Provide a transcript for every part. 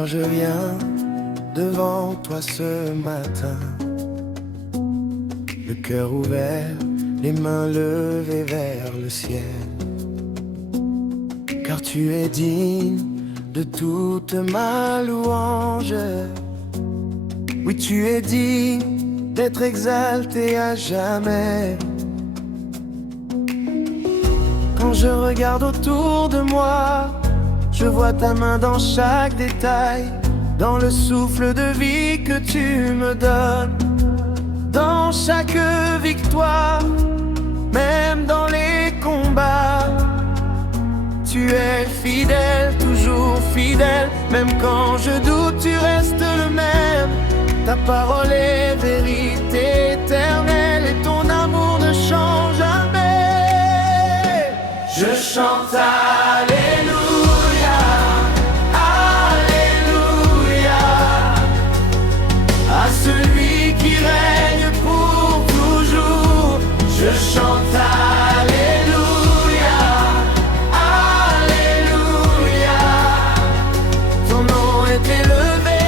Seigneur, je viens devant toi ce matin, le cœur ouvert, les mains levées vers le ciel. Car tu es digne de toute ma louange. Oui, tu es digne d'être exalté à jamais. Quand je regarde autour de moi, je vois ta main dans chaque détail, dans le souffle de vie que tu me donnes, dans chaque victoire, même dans les combats. Tu es fidèle, toujours fidèle, même quand je doute, tu restes le même. Ta parole est vérité éternelle et ton amour ne change jamais. Je chante Alléluia, Alléluia, à celui qui règne pour toujours. Je chante Alléluia, Alléluia, ton nom est élevé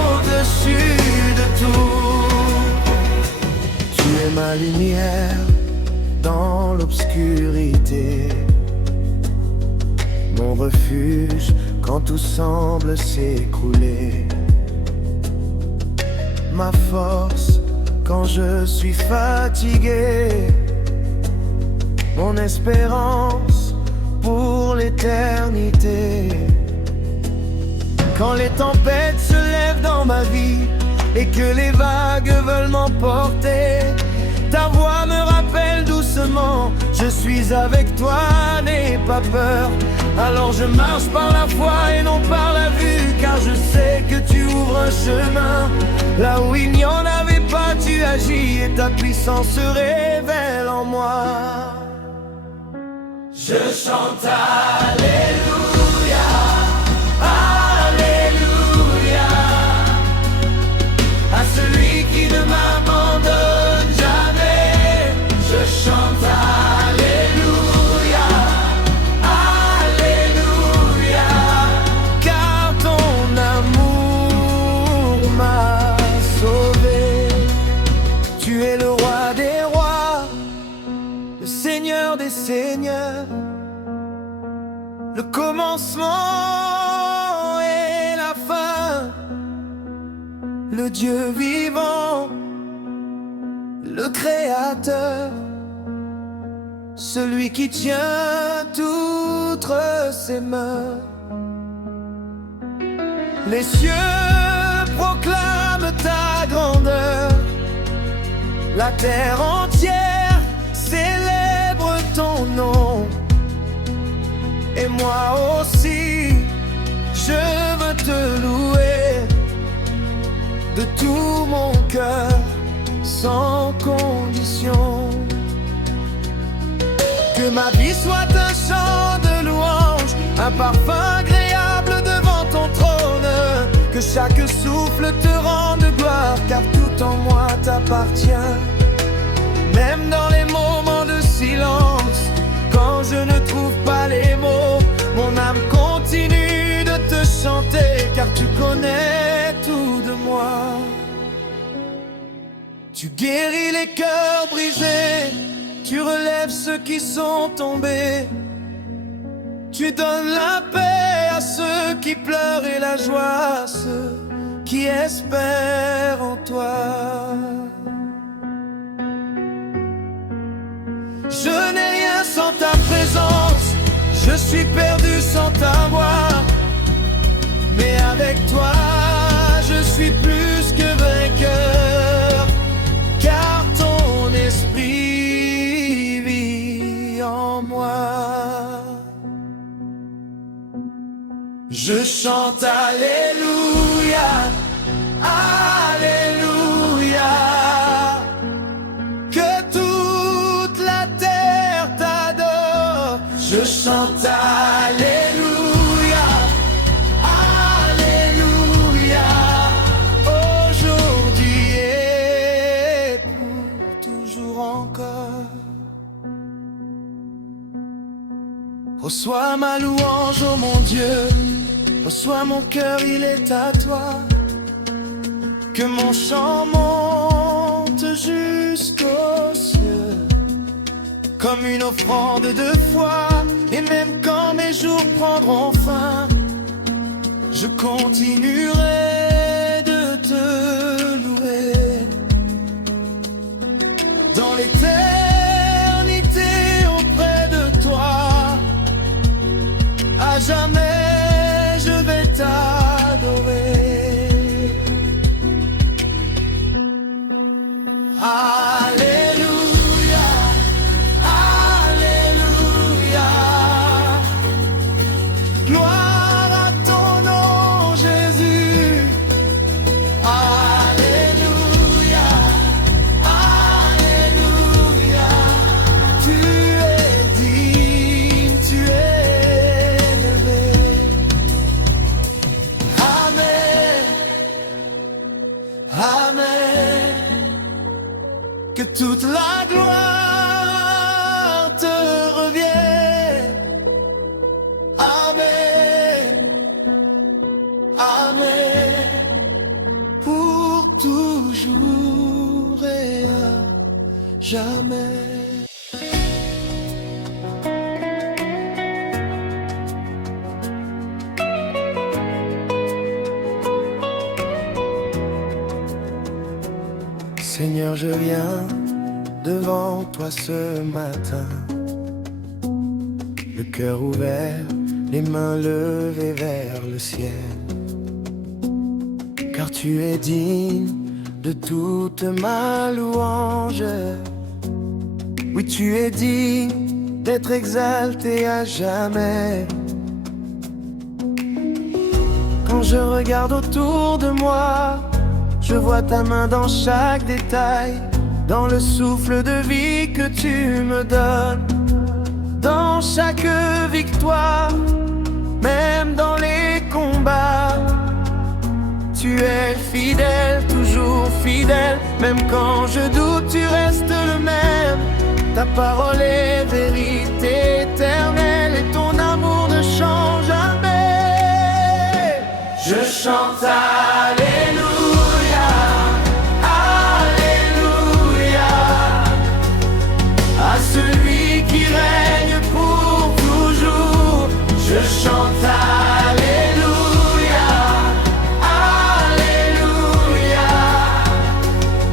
au-dessus de tout. Tu es ma lumière dans l'obscurité, mon refuge quand tout semble s'écrouler, ma force quand je suis fatigué, mon espérance pour l'éternité. Quand les tempêtes se lèvent dans ma vie et que les vagues veulent m'emporter, ta voix me rappelle doucement, je suis avec toi, n'aie pas peur. Alors je marche par la foi et non par la vue, car je sais que tu ouvres un chemin là où il n'y en avait pas. Tu agis et ta puissance se révèle en moi. Je chante Alléluia, Alléluia, à celui qui ne m'abandonne jamais. Je chante Alléluia, Alléluia, car ton amour m'a sauvé. Tu es le roi des rois, le Seigneur des seigneurs, le commencement et la fin, le Dieu vivant, le Créateur, celui qui tient toutes ses mains. Les cieux proclament ta grandeur, la terre entière célèbre ton nom. Et moi aussi, je veux te louer de tout mon cœur, sans condition. Que ma vie soit un chant de louange, un parfum agréable devant ton trône. Que chaque souffle te rende gloire, car tout en moi t'appartient. Même dans les moments de silence, quand je ne trouve pas les mots, mon âme continue de te chanter, car tu connais tout de moi. Tu guéris les cœurs brisés, tu relèves ceux qui sont tombés. Tu donnes la paix à ceux qui pleurent et la joie à ceux qui espèrent en toi. Je n'ai rien sans ta présence, je suis perdu sans t'avoir. Mais avec toi, je suis plus que vainqueur, car ton esprit vit en moi. Je chante Alléluia, Alléluia, que toute la terre t'adore. Je chante Alléluia, Alléluia, aujourd'hui et pour toujours encore. Reçois ma louange, oh mon Dieu, Reçois mon cœur, il est à toi. Que mon chant monte jusqu'aux cieux, comme une offrande de foi. Et même quand mes jours prendront fin, je continuerai de te louer. Dans l'éternité auprès de toi, à jamais je vais t'adorer. Alléluia, Alléluia, gloire à ton nom Jésus. Alléluia, Alléluia, tu es digne, tu es élevé. Amen, Amen. Que toute la gloire te revienne. Amen, Amen, pour toujours et à jamais. Seigneur, je viens devant toi ce matin, le cœur ouvert, les mains levées vers le ciel. Car tu es digne de toute ma louange. Oui, tu es digne d'être exalté à jamais. Quand je regarde autour de moi, je vois ta main dans chaque détail, dans le souffle de vie que tu me donnes, dans chaque victoire, même dans les combats. Tu es fidèle, toujours fidèle, même quand je doute, tu restes le même. Ta parole est vérité éternelle et ton amour ne change jamais. Je chante Alléluia. Celui qui règne pour toujours, je chante Alléluia, Alléluia.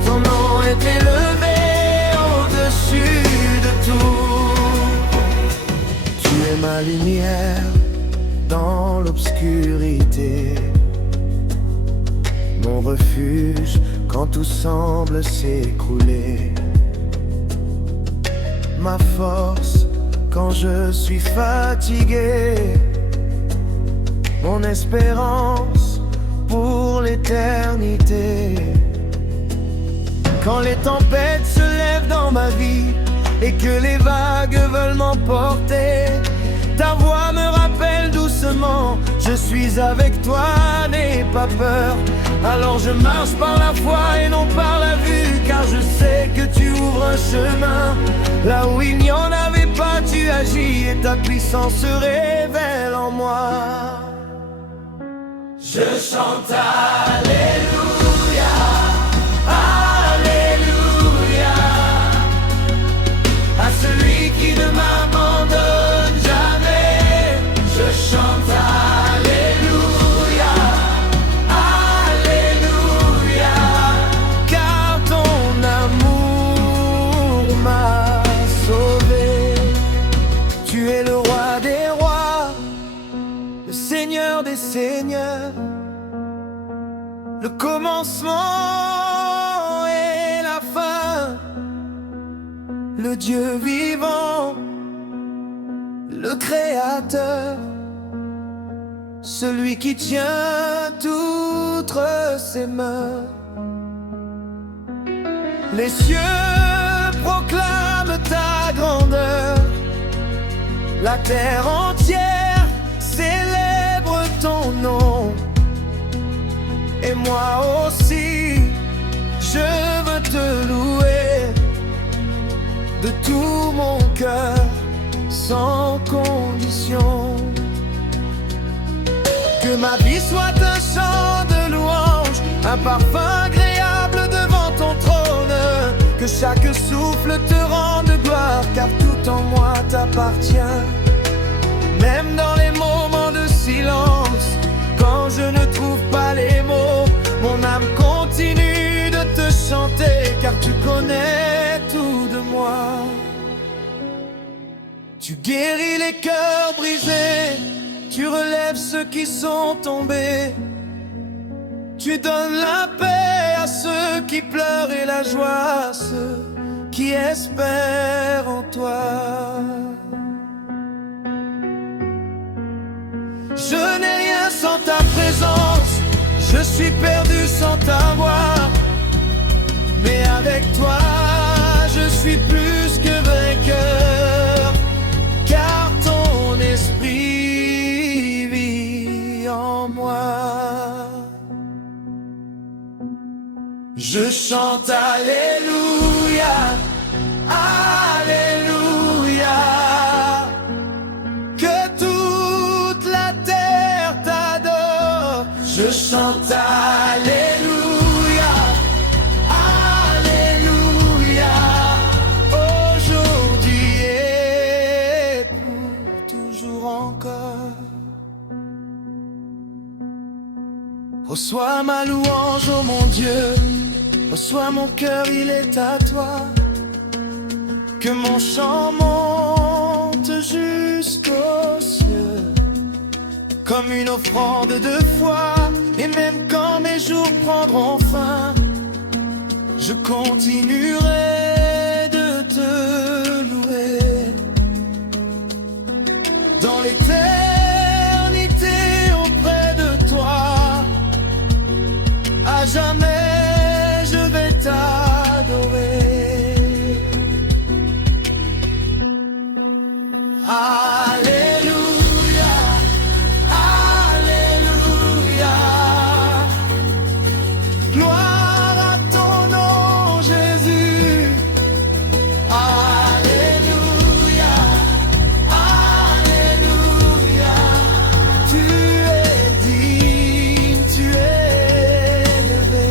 Ton nom est élevé au-dessus de tout. Tu es ma lumière dans l'obscurité, mon refuge quand tout semble s'écrouler, ma force quand je suis fatigué, mon espérance pour l'éternité. Quand les tempêtes se lèvent dans ma vie et que les vagues veulent m'emporter, ta voix me rappelle doucement, je suis avec toi, n'aie pas peur. Alors je marche par la foi et non par la vue, car je sais que tu ouvres un chemin là où il n'y en avait pas. Tu agis et ta puissance se révèle en moi. Je chante Alléluia, Alléluia, à celui qui ne m'abandonne jamais. Je chante Alléluia, Alléluia, car ton amour m'a sauvé. Tu es le roi des rois, le Seigneur des seigneurs, le commencement et la fin, le Dieu vivant, le Créateur, celui qui tient toutes ses mains. Les cieux proclament ta grandeur, la terre entière célèbre ton nom. Et moi aussi, je veux te louer de tout mon cœur, sans condition. Que ma vie soit un chant de louange, un parfum agréable devant ton trône. Que chaque souffle te rende gloire, car tout en moi t'appartient. Même dans les moments de silence, quand je ne trouve pas les mots, mon âme continue de te chanter, car tu connais tout de moi. Tu guéris les cœurs brisés, tu relèves ceux qui sont tombés. Tu donnes la paix à ceux qui pleurent et la joie à ceux qui espèrent en toi. Je n'ai rien sans ta présence, je suis perdu sans t'avoir. Mais avec toi, je suis plus que vainqueur, car ton esprit vit en moi. Je chante Alléluia, Alléluia. Que toute la terre t'adore. Je chante Alléluia, Alléluia. Aujourd'hui et pour toujours encore. Reçois ma louange, oh mon Dieu. Reçois mon cœur, il est à toi. Que mon chant monte jusqu'aux cieux, comme une offrande de foi. Et même quand mes jours prendront fin, je continuerai de te louer. Dans l'éternité auprès de toi, à jamais t'adorer. Alléluia, Alléluia. Gloire à ton nom, Jésus. Alléluia, Alléluia. Tu es digne, tu es élevé.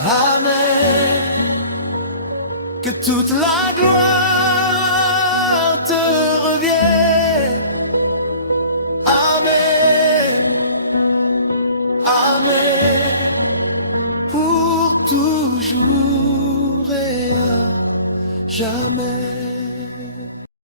Amen. Que toute la gloire te revienne. Amen. Amen. Pour toujours et à jamais.